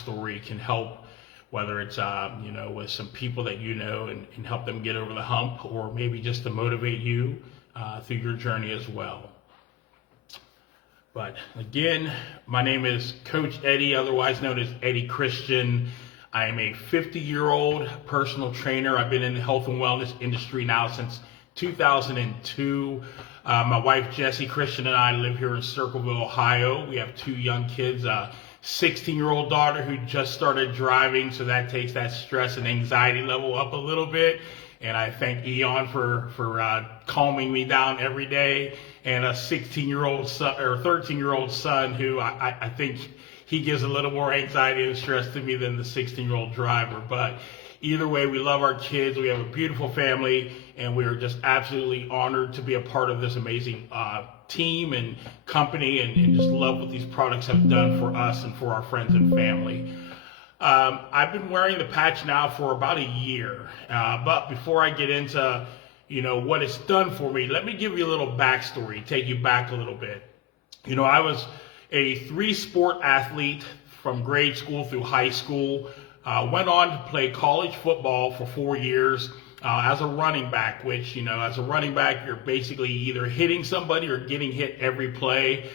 story can help, whether it's with some people that and help them get over the hump, or maybe just to motivate you through your journey as well. But again, my name is Coach Eddie, otherwise known as Eddie Christian. I am a 50-year-old personal trainer. I've been in the health and wellness industry now since 2002. My wife, Jessie Christian, and I live here in Circleville, Ohio. We have two young kids, a 16-year-old daughter who just started driving, so that takes that stress and anxiety level up a little bit. And I thank Eon for calming me down every day. And a 16-year-old son, or 13-year-old son who I think he gives a little more anxiety and stress to me than the 16-year-old driver. But either way, we love our kids. We have a beautiful family, and we are just absolutely honored to be a part of this amazing team and company, and just love what these products have done for us and for our friends and family. I've been wearing the patch now for about a year, but before I get into what it's done for me, let me give you a little backstory, take you back a little bit. I was a 3-sport athlete from grade school through high school. Went on to play college football for 4 years as a running back, which, as a running back, you're basically either hitting somebody or getting hit every play.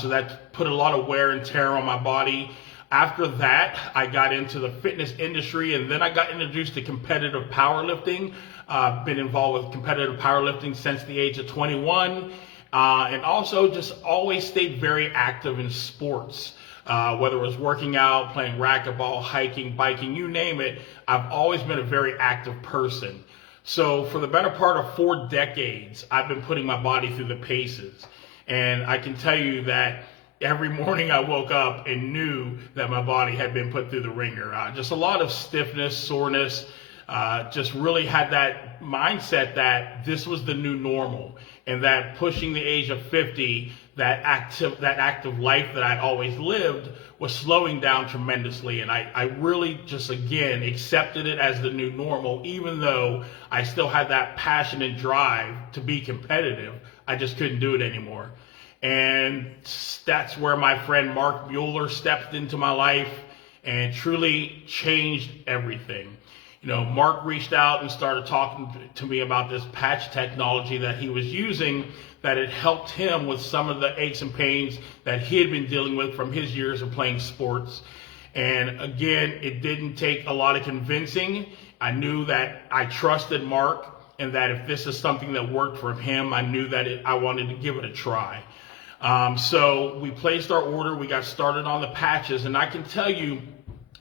So that put a lot of wear and tear on my body. After that, I got into the fitness industry, and then I got introduced to competitive powerlifting. Been involved with competitive powerlifting since the age of 21, and also just always stayed very active in sports. Whether it was working out, playing racquetball, hiking, biking, you name it, I've always been a very active person. So for the better part of 4 decades, I've been putting my body through the paces. And I can tell you that every morning I woke up and knew that my body had been put through the ringer. Just a lot of stiffness, soreness, just really had that mindset that this was the new normal, and that pushing the age of 50, that active life that I'd always lived was slowing down tremendously. And I really just, again, accepted it as the new normal, even though I still had that passion and drive to be competitive. I just couldn't do it anymore. And that's where my friend Mark Mueller stepped into my life and truly changed everything. Mark reached out and started talking to me about this patch technology that he was using, that it helped him with some of the aches and pains that he had been dealing with from his years of playing sports. And again, it didn't take a lot of convincing. I knew that I trusted Mark, and that if this is something that worked for him, I knew that I wanted to give it a try. So we placed our order, we got started on the patches, and I can tell you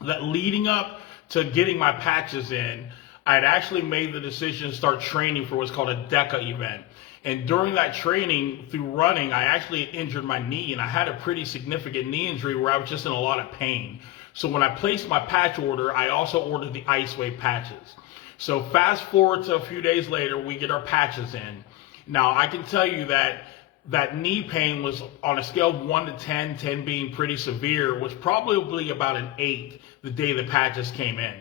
that leading up to getting my patches in, I had actually made the decision to start training for what's called a DECA event. And during that training, through running, I actually injured my knee, and I had a pretty significant knee injury where I was just in a lot of pain. So when I placed my patch order, I also ordered the IceWave patches. So fast forward to a few days later, we get our patches in. Now, I can tell you that knee pain was on a scale of 1 to 10, 10 being pretty severe, was probably about an 8 the day the patches came in.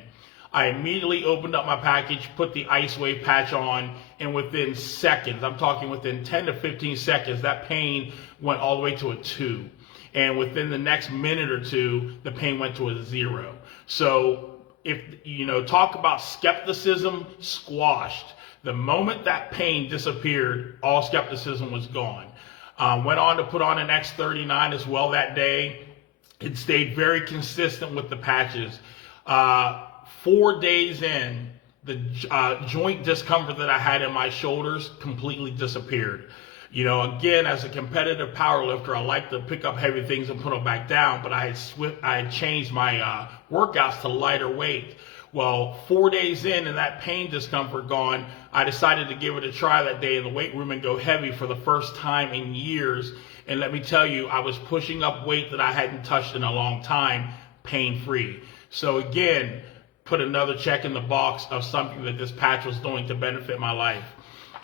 I immediately opened up my package, put the IceWave patch on, and within seconds, I'm talking within 10 to 15 seconds, that pain went all the way to a 2. And within the next minute or two, the pain went to a 0. So if, talk about skepticism squashed. The moment that pain disappeared, all skepticism was gone. Went on to put on an X39 as well that day. It stayed very consistent with the patches. 4 days in, the joint discomfort that I had in my shoulders completely disappeared. Again, as a competitive powerlifter, I like to pick up heavy things and put them back down, but I had changed my workouts to lighter weight. Well, 4 days in and that pain discomfort gone, I decided to give it a try that day in the weight room and go heavy for the first time in years. And let me tell you, I was pushing up weight that I hadn't touched in a long time, pain-free. So again, put another check in the box of something that this patch was doing to benefit my life.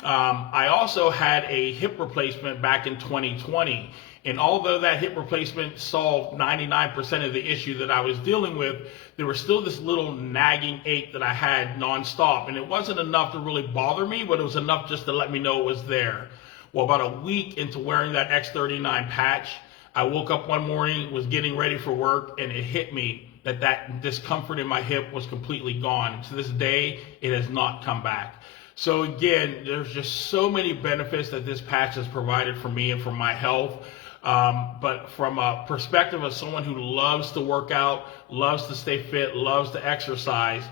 I also had a hip replacement back in 2020. And although that hip replacement solved 99% of the issue that I was dealing with, there was still this little nagging ache that I had nonstop. And it wasn't enough to really bother me, but it was enough just to let me know it was there. Well, about a week into wearing that X39 patch, I woke up one morning, was getting ready for work, and it hit me. that discomfort in my hip was completely gone. And to this day, it has not come back. So again, there's just so many benefits that this patch has provided for me and for my health. But from a perspective of someone who loves to work out, loves to stay fit, loves to exercise,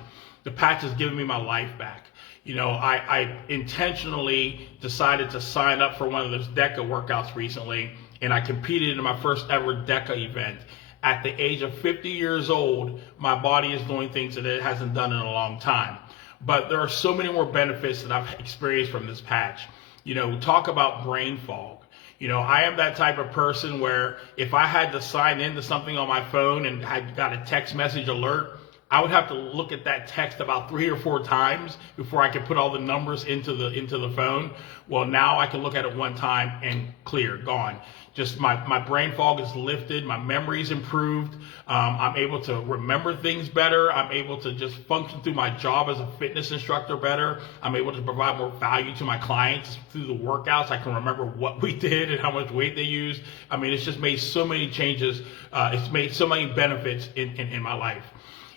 the patch has given me my life back. You know, I intentionally decided to sign up for one of those DECA workouts recently, and I competed in my first ever DECA event. At the age of 50 years old, my body is doing things that it hasn't done in a long time. But there are so many more benefits that I've experienced from this patch. You know, talk about brain fog. You know, I am that type of person where if I had to sign into something on my phone and I got a text message alert, I would have to look at that text about 3 or 4 times before I could put all the numbers into the phone. Well, now I can look at it one time and clear, gone. Just my brain fog is lifted, my memory's improved. I'm able to remember things better. I'm able to just function through my job as a fitness instructor better. I'm able to provide more value to my clients through the workouts. I can remember what we did and how much weight they used. I mean, it's just made so many changes. It's made so many benefits in my life.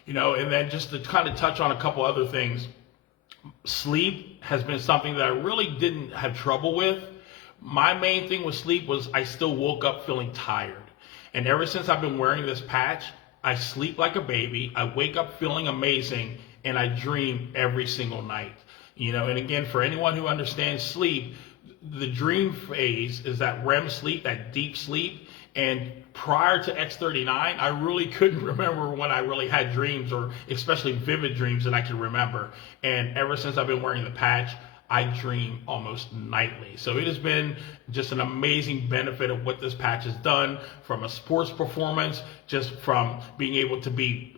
You know, and then just to kind of touch on a couple other things, sleep has been something that I really didn't have trouble with. My main thing with sleep was I still woke up feeling tired. And ever since I've been wearing this patch, I sleep like a baby, I wake up feeling amazing, and I dream every single night. You know, and again, for anyone who understands sleep, the dream phase is that REM sleep, that deep sleep. And prior to X39, I really couldn't remember when I really had dreams, or especially vivid dreams that I can remember. And ever since I've been wearing the patch, I dream almost nightly. So it has been just an amazing benefit of what this patch has done from a sports performance, just from being able to be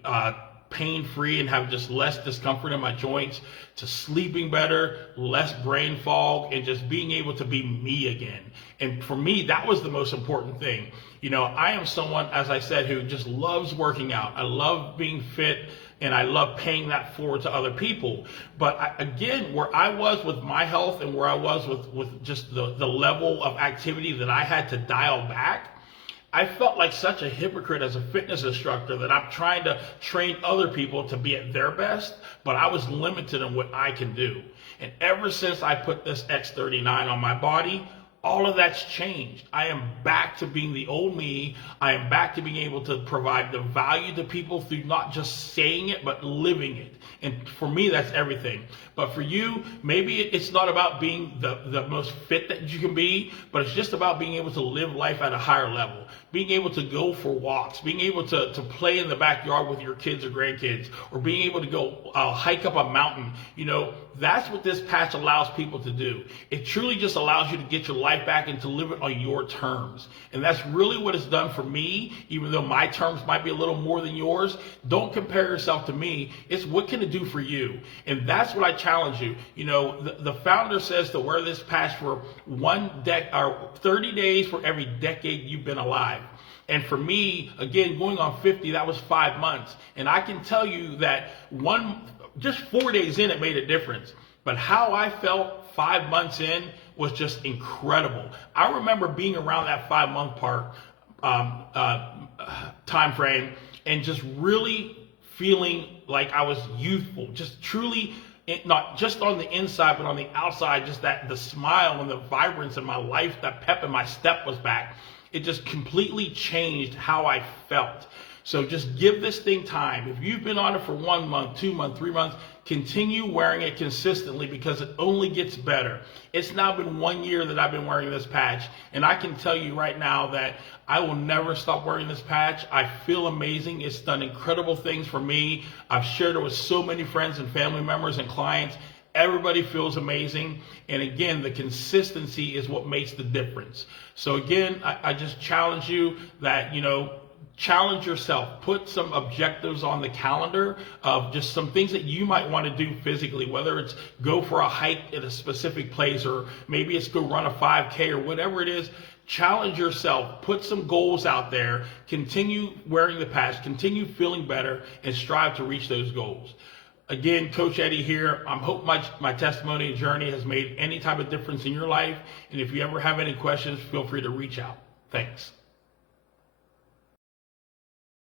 pain-free and have just less discomfort in my joints, to sleeping better, less brain fog, and just being able to be me again. And for me, that was the most important thing. You know, I am someone, as I said, who just loves working out. I love being fit, and I love paying that forward to other people. But again, where I was with my health and where I was with just the level of activity that I had to dial back, I felt like such a hypocrite as a fitness instructor that I'm trying to train other people to be at their best, but I was limited in what I can do. And ever since I put this X39 on my body, all of that's changed. I am back to being the old me. I am back to being able to provide the value to people through not just saying it, but living it. And for me, that's everything. But for you, maybe it's not about being the most fit that you can be, but it's just about being able to live life at a higher level. Being able to go for walks, being able to play in the backyard with your kids or grandkids, or being able to go hike up a mountain. You know, that's what this patch allows people to do. It truly just allows you to get your life back and to live it on your terms. And that's really what it's done for me, even though my terms might be a little more than yours. Don't compare yourself to me. It's what can it do for you? And that's what I challenge you. You know, the founder says to wear this patch for 30 days for every decade you've been alive. And for me, again, going on 50, that was 5 months. And I can tell you that just 4 days in, it made a difference. But how I felt 5 months in was just incredible. I remember being around that 5-month time frame and just really feeling like I was youthful, just truly, not just on the inside, but on the outside, just the smile and the vibrance in my life, that pep in my step was back. It just completely changed how I felt. So just give this thing time. If you've been on it for 1 month, 2 months, 3 months, continue wearing it consistently because it only gets better. It's now been 1 year that I've been wearing this patch, and I can tell you right now that I will never stop wearing this patch. I feel amazing. It's done incredible things for me. I've shared it with so many friends and family members and clients. Everybody feels amazing. And again, the consistency is what makes the difference. So again, I just challenge you that, you know, challenge yourself. Put some objectives on the calendar of just some things that you might want to do physically, whether it's go for a hike at a specific place, or maybe it's go run a 5K or whatever it is. Challenge yourself. Put some goals out there. Continue wearing the patch. Continue feeling better and strive to reach those goals. Again, Coach Eddie here. I hope my testimony and journey has made any type of difference in your life. And if you ever have any questions, feel free to reach out. Thanks.